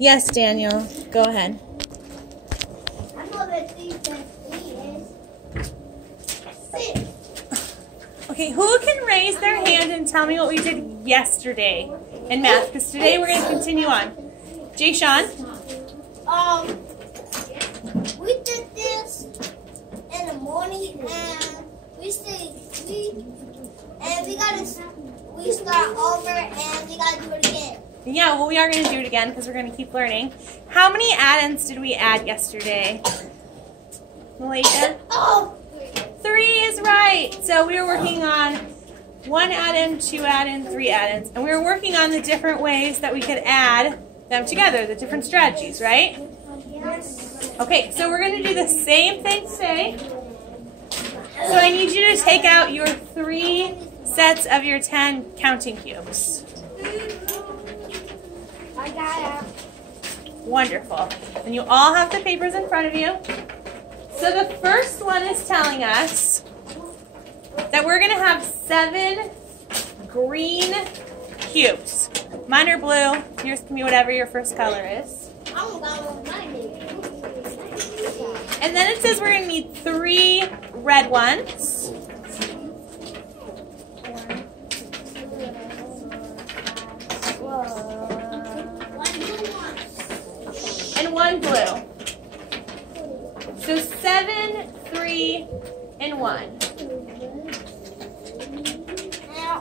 Yes, Daniel. Go ahead. I know that 3 plus 3 is 6. Okay, who can raise their hand and tell me what we did yesterday in math? Because today we're going to continue on. Jay Sean? We did this in the morning, and we start over, and we gotta do it again. Yeah, well, we are going to do it again because we're going to keep learning. How many add-ins did we add yesterday? Malaysia? Oh! 3 is right. So we were working on 1 add-in, 2 add-in, 3 add-ins. And we were working on the different ways that we could add them together, the different strategies, right? Yes. Okay, so we're going to do the same thing today. So I need you to take out your 3 sets of your 10 counting cubes. I got it. Wonderful. And you all have the papers in front of you. So the first one is telling us that we're going to have 7 green cubes. Mine are blue. Yours can be whatever your first color is. And then it says we're going to need 3 red ones. And 1 blue. So 7, 3, and 1.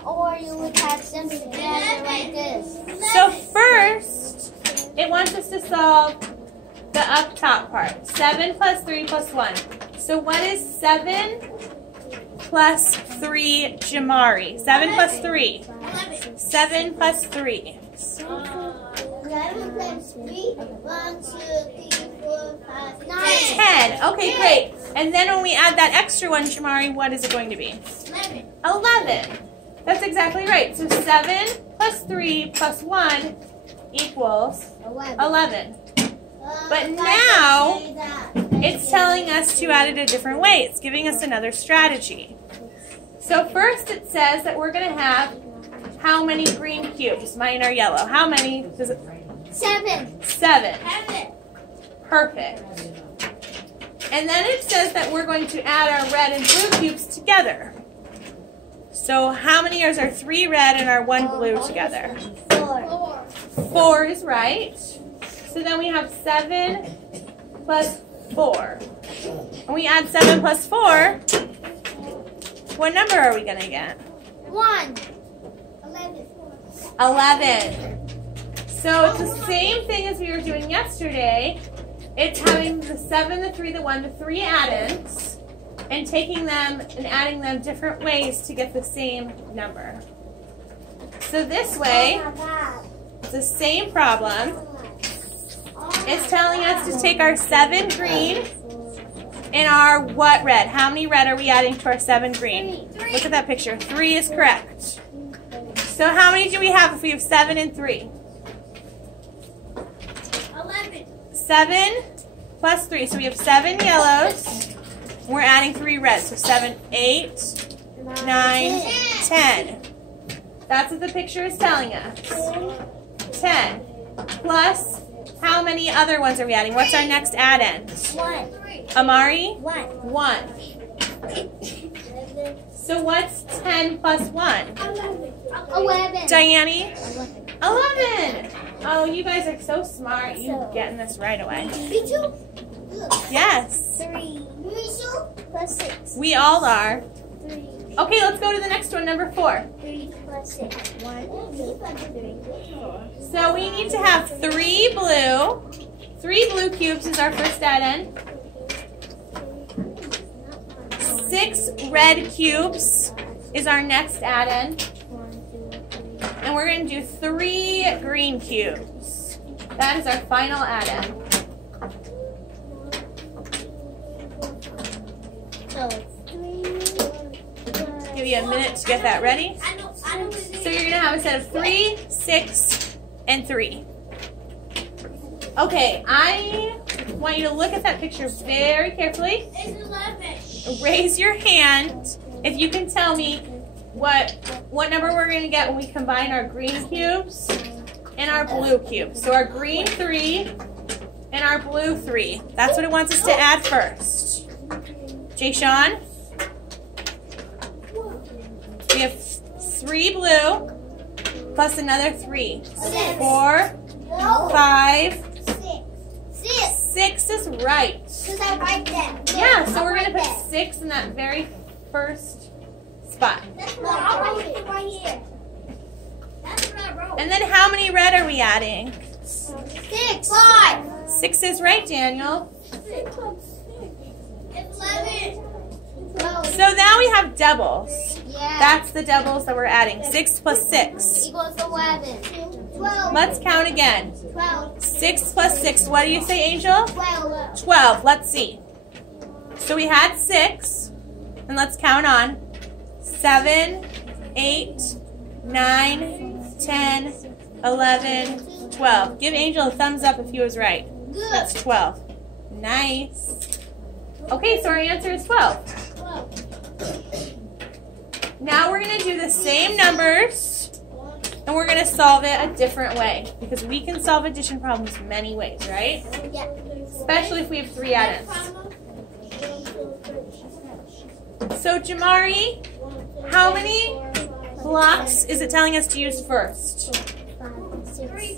Or you would have them together like this. So first, it wants us to solve the up top part. 7 plus 3 plus 1. So what is 7 plus 3, Jamari? 7 plus 3. 7 plus 3. 11 plus 3, 1, 2, 3, 4, 5, 9. 10. Okay, great. And then when we add that extra one, Jamari, what is it going to be? 11. 11. That's exactly right. So 7 plus 3 plus 1 equals 11. But now it's telling us to add it a different way. It's giving us another strategy. So first it says that we're going to have how many green cubes? Mine are yellow. How many does it? 7. 7. Perfect. And then it says that we're going to add our red and blue cubes together. So how many is our 3 red and our 1 blue together? 4. 4 is right. So then we have 7 plus 4. And we add 7 plus 4. What number are we going to get? 1. 11. So it's the same thing as we were doing yesterday. It's having the 7, the 3, the 1, the 3 add-ins, and taking them and adding them different ways to get the same number. So this way, it's the same problem. It's telling us to take our 7 green and our what red? How many red are we adding to our 7 green? Look at that picture. 3 is correct. So how many do we have if we have 7 and 3? 11. 7 plus 3. So we have 7 yellows. We're adding 3 reds. So 7, 8, 9, 10. That's what the picture is telling us. 10 plus how many other ones are we adding? What's our next add-in? 1. Amari? 1. 1. So what's 10 plus 1? 11. Diane? 11. Oh, you guys are so smart. You're getting this right away. Me too. Yes. 3. Me too. Plus 6. We all are. 3. Okay, let's go to the next one, number 4. 3 plus 6. 1, 2, 3, 4. So we need to have 3 blue. 3 blue cubes is our first add-in. 6 red cubes is our next add-in. And we're going to do 3 green cubes. That is our final add-in. So 3. Give you a minute to get that ready. So you're going to have a set of 3, 6, and 3. Okay, I want you to look at that picture very carefully. It's 11. Raise your hand if you can tell me what number we're going to get when we combine our green cubes and our blue cube. So our green 3 and our blue 3. That's what it wants us to add first. Jay Sean? We have 3 blue plus another 3. 4, 5, 6 is right. Because I write that. Yeah, so we're going to put 6 in that very first spot. That's what I wrote right here. That's what I wrote. And then how many red are we adding? 6. 5. 6 is right, Daniel. 11. So now we have doubles. Yeah. That's the doubles that we're adding. 6 plus 6. Equals 11. 12. Let's count again. 12. 6 plus 6. What do you say, Angel? 12. 12. Let's see. So we had 6. And let's count on. 7, 8, 9, 10, 11, 12. Give Angel a thumbs up if he was right. Good. That's 12. Nice. Okay, so our answer is 12. 12. Now we're going to do the same numbers, and we're going to solve it a different way, because we can solve addition problems many ways, right? Yeah. Especially if we have 3 add-ins. So Jamari, how many blocks is it telling us to use first? 3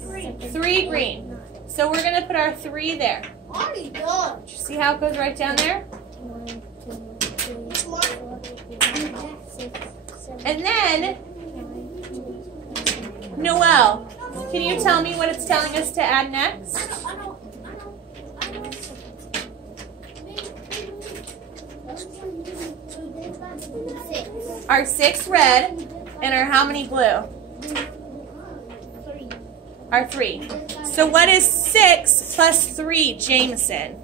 green. So we're going to put our 3 there. Already done. See how it goes right down there? And then, Noelle, can you tell me what it's telling us to add next? Our 6 red, and our how many blue? Our 3. So what is 6 plus 3, Jameson?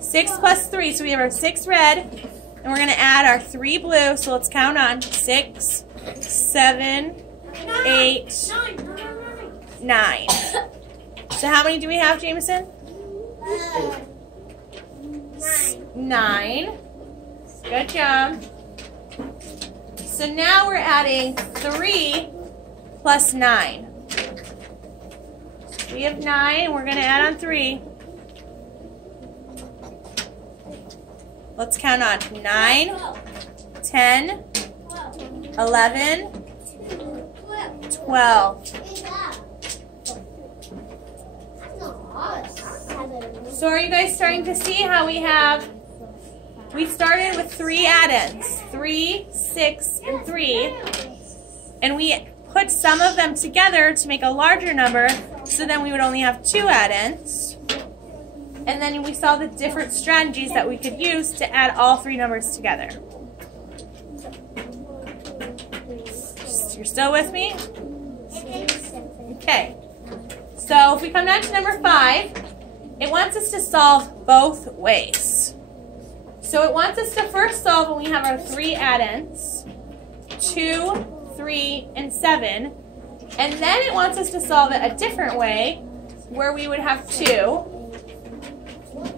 6 plus 3, so we have our 6 red, and we're going to add our 3 blue, so let's count on. 6, 7, 8, 9. So how many do we have, Jameson? 9. Good job. So now we're adding 3 plus 9. We have 9, and we're going to add on 3. Let's count on. 9, 10, 11, 12. So are you guys starting to see how we started with 3 add-ins, 3, 6, and 3, and we put some of them together to make a larger number, so then we would only have 2 add-ins. And then we saw the different strategies that we could use to add all 3 numbers together. You're still with me? Okay. So if we come down to number 5, it wants us to solve both ways. So it wants us to first solve when we have our 3 add-ins, 2, 3, and 7. And then it wants us to solve it a different way, where we would have 2.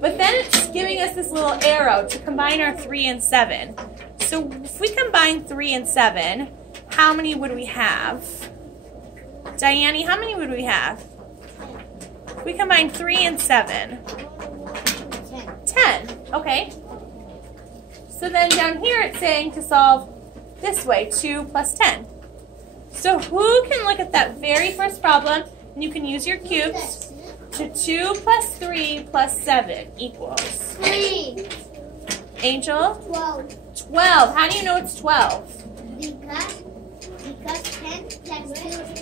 But then it's giving us this little arrow to combine our 3 and 7. So if we combine 3 and 7, how many would we have? Diane, how many would we have? If we combine 3 and 7. 10. Okay. So then down here it's saying to solve this way, 2 plus 10. So who can look at that very first problem, and you can use your cubes, to 2 plus 3 plus 7 equals? 3. Angel? 12. 12. How do you know it's 12? Because 10 plus 2 is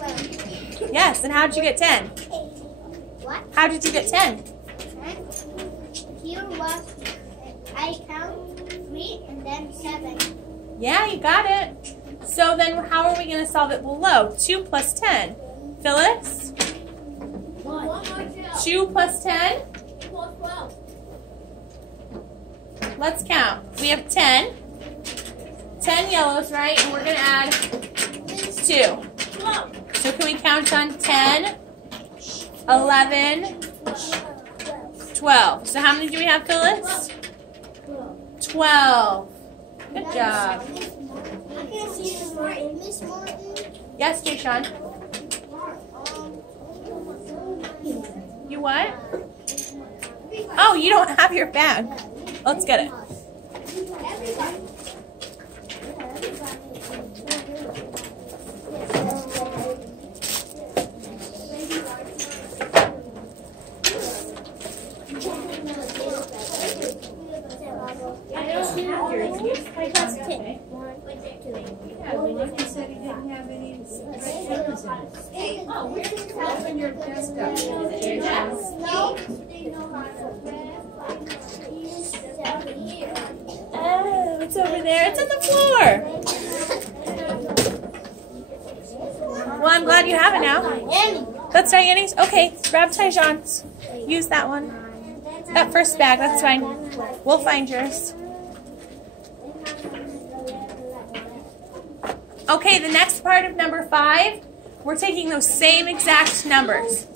12. Yes, and how did you get 10? What? How did you get 10? Here was, I count 3 and then 7. Yeah, you got it. So then how are we going to solve it below? 2 plus 10. Phyllis? 2 plus 10? Let's count. We have 10. 10 yellows, right? And we're going to add 2. So can we count on 10, 11, 12. So how many do we have, Phyllis? 12. Good job. Miss Martin. Yes, Jay Sean? what? Oh, you don't have your bag. Let's get it. Oh, it's over there. It's on the floor. Well, I'm glad you have it now. That's Diane's? Okay, grab Tyjon's. Use that one. That first bag, that's fine. We'll find yours. Okay, the next part of number 5, we're taking those same exact numbers.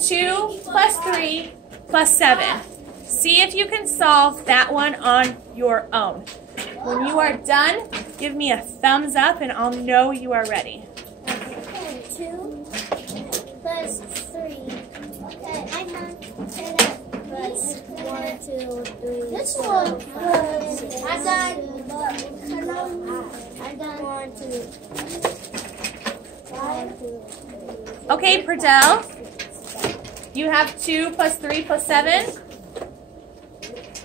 2 plus 3 plus 7. See if you can solve that one on your own. When you are done, give me a thumbs up and I'll know you are ready. 2 plus 3. Okay, I'm done. Plus 1, 2, 3. This one. I'm done. I'm done. 1, 2. Okay, Perdell. You have 2 plus 3 plus 7.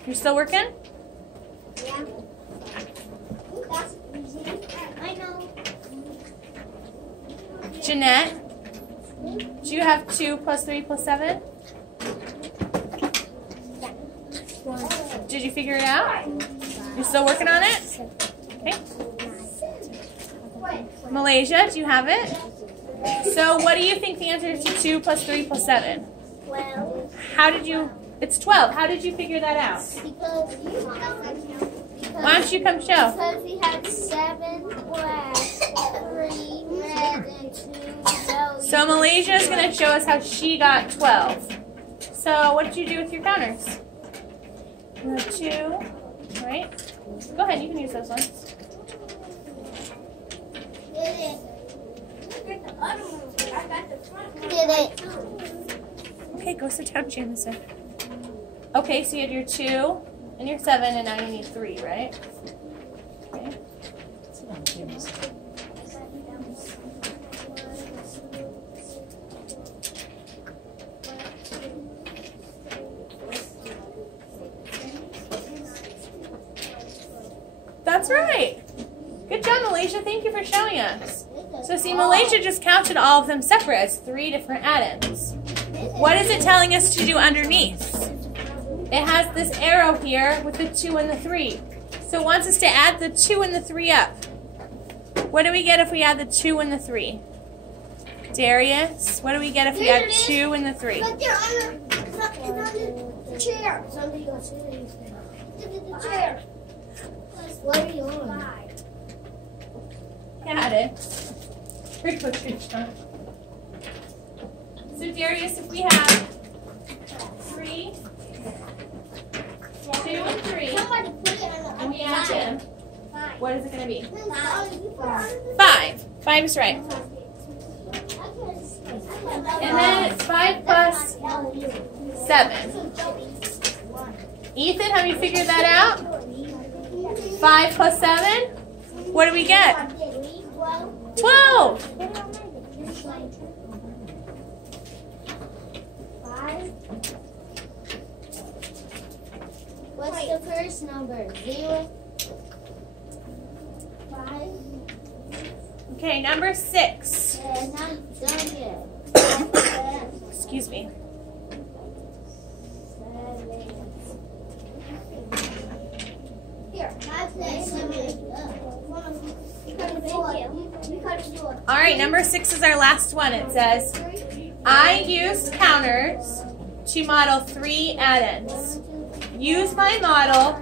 You're still working? Yeah. That's easy. I know. Jeanette, do you have 2 plus 3 plus 7? Did you figure it out? You're still working on it? Okay. Malaysia, do you have it? So what do you think the answer is to 2 plus 3 plus 7? 12. How did you, it's 12. How did you figure that out? Why don't you come show? Because we had 7 black, 3 red, and 2 yellow. So Malaysia is going to show us how she got 12. So what did you do with your counters? You have 2, right? Go ahead, you can use those ones. Did it. Okay, go sit down, Jamison. Okay, so you had your 2 and your 7, and now you need 3, right? Okay. That's right. Good job, Malaysia. Thank you for showing us. So see, Malaysia just counted all of them separate as 3 different add-ins. What is it telling us to do underneath? It has this arrow here with the 2 and the 3. So it wants us to add the 2 and the 3 up. What do we get if we add the 2 and the 3? Darius, what do we get if we add 2 and the 3? Look, they're on the chair. Somebody go sit in the chair. What are you on? Got it. Very good, Trisha. So Darius, if we have 3, 2 and 3, Somebody put it on and we add them, what is it going to be? 5. 5. 5 is right. And then it's 5 plus 7. Ethan, have you figured that out? 5 plus 7? What do we get? 12. What's the first number? 0. 5. Okay, number 6. Yeah, not done yet. Excuse me. 7. Here, that's next. All right, number 6 is our last one. It says, I used counters to model 3 add-ins. Use my model,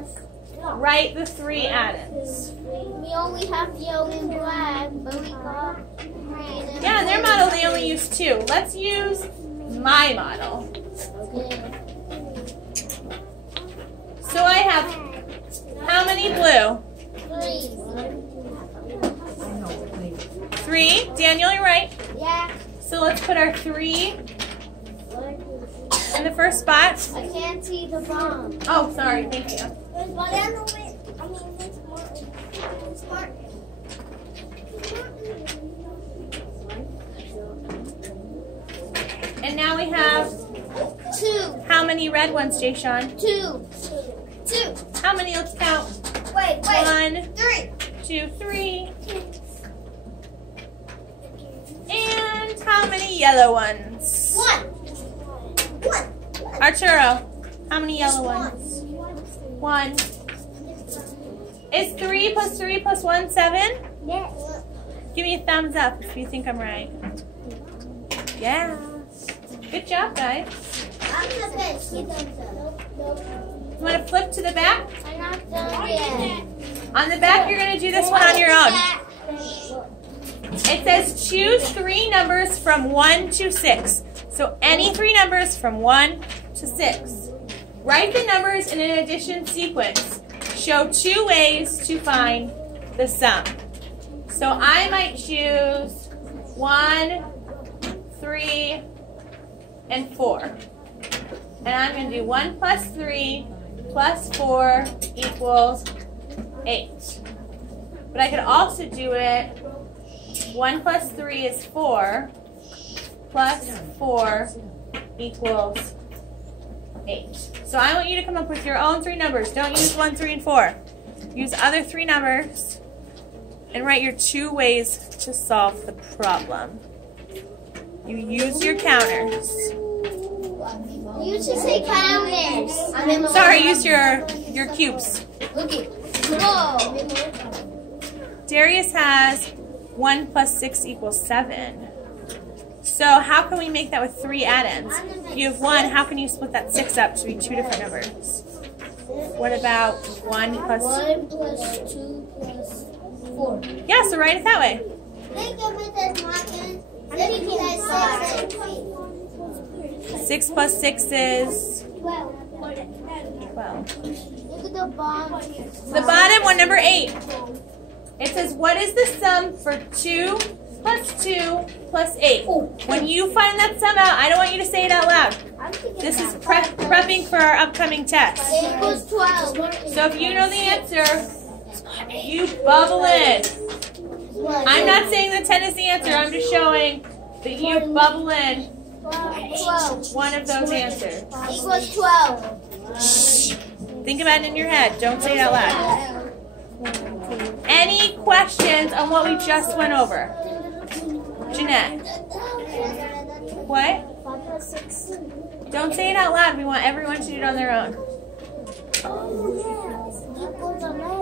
write the 3 add-ins. We only have yellow and black, but we got green and Yeah, in their model they only use 2. Let's use my model. okay. So I have how many blue? 3. Daniel, you're right. Yeah. So let's put our 3 in the first spot? I can't see the bomb. Oh, sorry. Thank you. And now we have 2. how many red ones, Jay Sean? 2. How many? Let's count. Wait. 1, 3. 2, 3. And how many yellow ones? 1. Arturo, how many yellow ones? 1. Is 3 plus 3 plus 1 7? Yes. Give me a thumbs up if you think I'm right. Yeah. Good job, guys. I'm the best. You want to flip to the back? I'm not done yet. On the back, you're going to do this one on your own. It says choose 3 numbers from 1 to 6. So any 3 numbers from 1 to 6. Write the numbers in an addition sequence. Show 2 ways to find the sum. So I might choose 1, 3, and 4. And I'm going to do 1 plus 3 plus 4 equals 8. But I could also do it 1 plus 3 is 4 plus 4 equals 8. So I want you to come up with your own 3 numbers. Don't use 1, 3, and 4. Use other 3 numbers and write your 2 ways to solve the problem. You use your counters. You should say counters. Sorry, use your cubes. Look it. Whoa. Darius has 1 plus 6 equals 7. So how can we make that with 3 add-ins? If you have 1, how can you split that 6 up to be 2 different numbers? What about 1 plus... 1 plus 2 plus 4. Yeah, so write it that way. Think of it as Martin. 6 plus 6 is 12. 12. Look at the bottom. The bottom one, number 8. It says, what is the sum for 2 plus 2 plus 8? When you find that sum out, I don't want you to say it out loud. This is prepping for our upcoming test. 8 equals 12. So if you know the answer, you bubble in. I'm not saying that 10 is the answer. I'm just showing that you bubble in 12. one of those answers. Equals 12. Think about it in your head. Don't say it out loud. Any questions on what we just went over? Jeanette? What? 5 plus 6. Don't say it out loud. We want everyone to do it on their own. Oh, yeah. Equals 11.